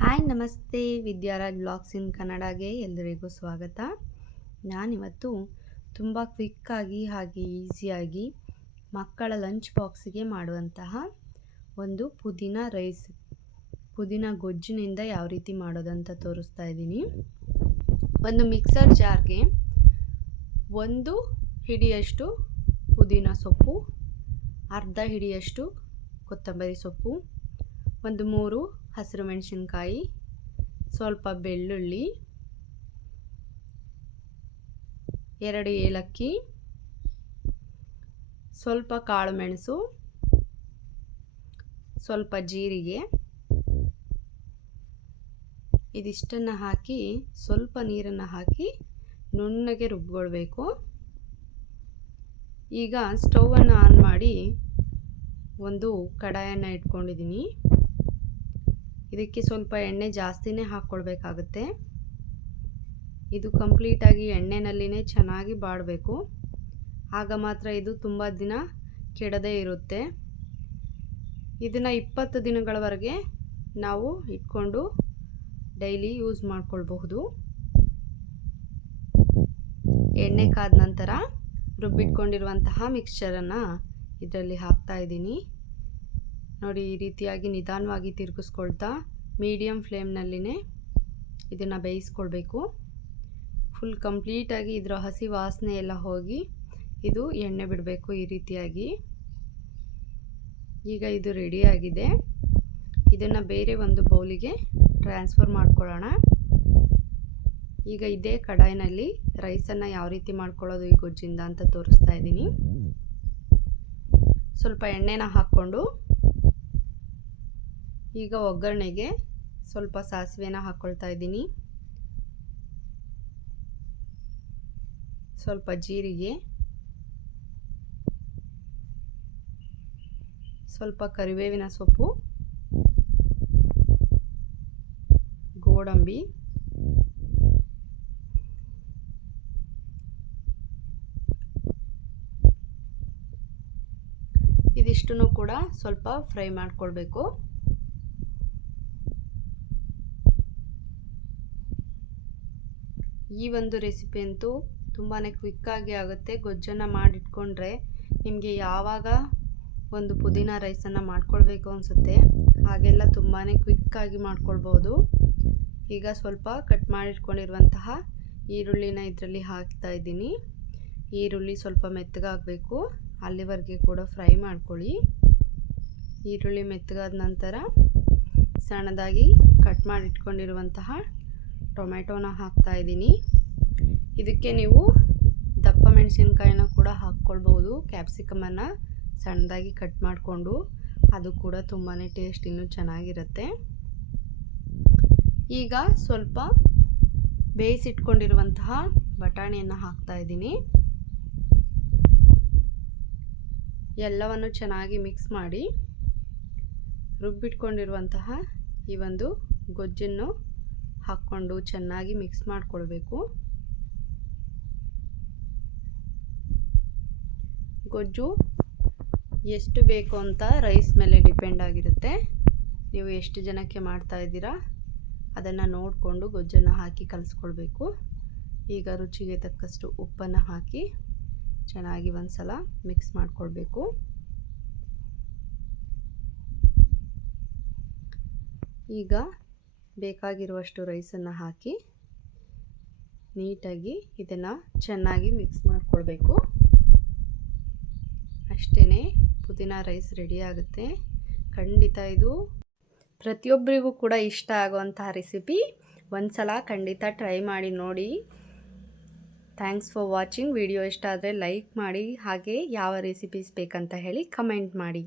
Hi, ನಮಸ್ತೆ ವಿದ್ಯಾರಾಜ್ blogs ಇನ್ ಕನ್ನಡಗೆ ಎಲ್ಲರಿಗೂ ಸ್ವಾಗತ. ನಾನಿವತ್ತು ತುಂಬ ಕ್ವಿಕ್ಕಾಗಿ ಹಾಗೆ ಈಸಿಯಾಗಿ ಮಕ್ಕಳ ಲಂಚ್ ಬಾಕ್ಸಿಗೆ ಮಾಡುವಂತಹ ಒಂದು ಪುದೀನ ರೈಸ್, ಪುದೀನ ಗೊಜ್ಜಿನಿಂದ ಯಾವ ರೀತಿ ಮಾಡೋದಂತ ತೋರಿಸ್ತಾ ಇದ್ದೀನಿ. ಒಂದು ಮಿಕ್ಸರ್ ಜಾರ್ಗೆ ಒಂದು ಹಿಡಿಯಷ್ಟು ಪುದೀನ ಸೊಪ್ಪು, ಅರ್ಧ ಹಿಡಿಯಷ್ಟು ಕೊತ್ತಂಬರಿ ಸೊಪ್ಪು, ಒಂದು ಮೂರು ಹಸಿರು ಮೆಣಸಿನ್ಕಾಯಿ, ಸ್ವಲ್ಪ ಬೆಳ್ಳುಳ್ಳಿ, ಎರಡು ಏಲಕ್ಕಿ, ಸ್ವಲ್ಪ ಕಾಳು ಮೆಣಸು, ಸ್ವಲ್ಪ ಜೀರಿಗೆ. ಇದಿಷ್ಟನ್ನು ಹಾಕಿ, ಸ್ವಲ್ಪ ನೀರನ್ನು ಹಾಕಿ ನುಣ್ಣಗೆ ರುಬ್ಕೊಳ್ಬೇಕು. ಈಗ ಸ್ಟೌವನ್ನು ಆನ್ ಮಾಡಿ ಒಂದು ಕಡಾಯನ್ನು ಇಟ್ಕೊಂಡಿದ್ದೀನಿ. ಇದಕ್ಕೆ ಸ್ವಲ್ಪ ಎಣ್ಣೆ ಜಾಸ್ತಿನೇ ಹಾಕ್ಕೊಳ್ಬೇಕಾಗುತ್ತೆ ಇದು ಕಂಪ್ಲೀಟಾಗಿ ಎಣ್ಣೆನಲ್ಲಿನೇ ಚೆನ್ನಾಗಿ ಬಾಡಬೇಕು. ಆಗ ಮಾತ್ರ ಇದು ತುಂಬ ದಿನ ಕೆಡದೇ ಇರುತ್ತೆ. ಇದನ್ನು ಇಪ್ಪತ್ತು ದಿನಗಳವರೆಗೆ ನಾವು ಇಟ್ಕೊಂಡು ಡೈಲಿ ಯೂಸ್ ಮಾಡಿಕೊಳ್ಬಹುದು. ಎಣ್ಣೆ ಕಾದ ನಂತರ ರುಬ್ಬಿಟ್ಕೊಂಡಿರುವಂತಹ ಮಿಕ್ಸ್ಚರನ್ನು ಇದರಲ್ಲಿ ಹಾಕ್ತಾ ಇದ್ದೀನಿ. ನೋಡಿ ಈ ರೀತಿಯಾಗಿ ನಿಧಾನವಾಗಿ ತಿರುಗಿಸ್ಕೊಳ್ತಾ ಮೀಡಿಯಮ್ ಫ್ಲೇಮ್ನಲ್ಲಿನೇ ಇದನ್ನು ಬೇಯಿಸ್ಕೊಳ್ಬೇಕು. ಫುಲ್ ಕಂಪ್ಲೀಟಾಗಿ ಇದರ ಹಸಿ ವಾಸನೆ ಎಲ್ಲ ಹೋಗಿ ಇದು ಎಣ್ಣೆ ಬಿಡಬೇಕು ಈ ರೀತಿಯಾಗಿ. ಈಗ ಇದು ರೆಡಿಯಾಗಿದೆ ಇದನ್ನು ಬೇರೆ ಒಂದು ಬೌಲಿಗೆ ಟ್ರಾನ್ಸ್ಫರ್ ಮಾಡ್ಕೊಳ್ಳೋಣ. ಈಗ ಇದೇ ಕಡಾಯಿನಲ್ಲಿ ರೈಸನ್ನು ಯಾವ ರೀತಿ ಮಾಡ್ಕೊಳ್ಳೋದು ಈ ಗೊಜ್ಜಿಂದ ಅಂತ ತೋರಿಸ್ತಾ ಇದ್ದೀನಿ. ಸ್ವಲ್ಪ ಎಣ್ಣೆನ ಹಾಕ್ಕೊಂಡು ಈಗ ಒಗ್ಗರಣೆಗೆ ಸ್ವಲ್ಪ ಸಾಸಿವೆನ ಹಾಕ್ಕೊಳ್ತಾ ಇದ್ದೀನಿ. ಸ್ವಲ್ಪ ಜೀರಿಗೆ. ಸ್ವಲ್ಪ ಕರಿಬೇವಿನ ಸೊಪ್ಪು. ಗೋಡಂಬಿ. ಇದಿಷ್ಟು ಕೂಡ ಸ್ವಲ್ಪ ಫ್ರೈ ಮಾಡ್ಕೊಳ್ಬೇಕು. ಈ ಒಂದು ರೆಸಿಪಿ ಅಂತೂ ತುಂಬಾ ಕ್ವಿಕ್ಕಾಗಿ ಆಗುತ್ತೆ. ಗೊಜ್ಜನ್ನು ಮಾಡಿಟ್ಕೊಂಡ್ರೆ ನಿಮಗೆ ಯಾವಾಗ ಒಂದು ಪುದೀನ ರೈಸನ್ನು ಮಾಡ್ಕೊಳ್ಬೇಕು ಅನಿಸುತ್ತೆ, ಹಾಗೆಲ್ಲ ತುಂಬಾ ಕ್ವಿಕ್ಕಾಗಿ ಮಾಡ್ಕೊಳ್ಬೋದು. ಈಗ ಸ್ವಲ್ಪ ಕಟ್ ಮಾಡಿಟ್ಕೊಂಡಿರುವಂತಹ ಈರುಳ್ಳಿನ ಇದರಲ್ಲಿ ಹಾಕ್ತಾ ಇದ್ದೀನಿ. ಈರುಳ್ಳಿ ಸ್ವಲ್ಪ ಮೆತ್ತಗಾಗಬೇಕು ಅಲ್ಲಿವರೆಗೆ ಕೂಡ ಫ್ರೈ ಮಾಡ್ಕೊಳ್ಳಿ. ಈರುಳ್ಳಿ ಮೆತ್ತಗಾದ ನಂತರ ಸಣ್ಣದಾಗಿ ಕಟ್ ಮಾಡಿಟ್ಕೊಂಡಿರುವಂತಹ ಟೊಮೆಟೊನ ಹಾಕ್ತಾ ಇದ್ದೀನಿ. ಇದಕ್ಕೆ ನೀವು ದಪ್ಪ ಮೆಣಸಿನ್ಕಾಯಿನ ಕೂಡ ಹಾಕ್ಕೊಳ್ಬೋದು ಕ್ಯಾಪ್ಸಿಕಮನ್ನು ಸಣ್ಣದಾಗಿ ಕಟ್ ಮಾಡಿಕೊಂಡು ಅದು ಕೂಡ ತುಂಬಾ ಟೇಸ್ಟ್ ಇನ್ನೂ ಚೆನ್ನಾಗಿರುತ್ತೆ. ಈಗ ಸ್ವಲ್ಪ ಬೇಯಿಸಿಟ್ಕೊಂಡಿರುವಂತಹ ಬಟಾಣಿಯನ್ನು ಹಾಕ್ತಾ ಇದ್ದೀನಿ. ಎಲ್ಲವನ್ನು ಚೆನ್ನಾಗಿ ಮಿಕ್ಸ್ ಮಾಡಿ ರುಬ್ಬಿಟ್ಕೊಂಡಿರುವಂತಹ ಈ ಒಂದು ಗೊಜ್ಜನ್ನು ಹಾಕ್ಕೊಂಡು ಚೆನ್ನಾಗಿ ಮಿಕ್ಸ್ ಮಾಡಿಕೊಳ್ಬೇಕು. ಗೊಜ್ಜು ಎಷ್ಟು ಬೇಕು ಅಂತ ರೈಸ್ ಮೇಲೆ ಡಿಪೆಂಡ್ ಆಗಿರುತ್ತೆ. ನೀವು ಎಷ್ಟು ಜನಕ್ಕೆ ಮಾಡ್ತಾ ಇದ್ದೀರಾ ಅದನ್ನು ನೋಡಿಕೊಂಡು ಗೊಜ್ಜನ್ನು ಹಾಕಿ ಕಲಿಸ್ಕೊಳ್ಬೇಕು. ಈಗ ರುಚಿಗೆ ತಕ್ಕಷ್ಟು ಉಪ್ಪನ್ನು ಹಾಕಿ ಚೆನ್ನಾಗಿ ಒಂದು ಸಲ ಮಿಕ್ಸ್ ಮಾಡಿಕೊಳ್ಬೇಕು. ಈಗ ಬೇಕಾಗಿರುವಷ್ಟು ರೈಸನ್ನು ಹಾಕಿ ನೀಟಾಗಿ ಇದನ್ನು ಚೆನ್ನಾಗಿ ಮಿಕ್ಸ್ ಮಾಡಿಕೊಳ್ಬೇಕು. ಅಷ್ಟೇ ಪುದೀನ ರೈಸ್ ರೆಡಿ ಆಗುತ್ತೆ. ಖಂಡಿತ ಇದು ಪ್ರತಿಯೊಬ್ಬರಿಗೂ ಕೂಡ ಇಷ್ಟ ಆಗುವಂತಹ ರೆಸಿಪಿ. ಒಂದು ಸಲ ಖಂಡಿತ ಟ್ರೈ ಮಾಡಿ ನೋಡಿ. Thanks for watching. ವಿಡಿಯೋ ಇಷ್ಟ ಆದರೆ ಲೈಕ್ ಮಾಡಿ. ಹಾಗೆ ಯಾವ ರೆಸಿಪೀಸ್ ಬೇಕಂತ ಹೇಳಿ ಕಮೆಂಟ್ ಮಾಡಿ.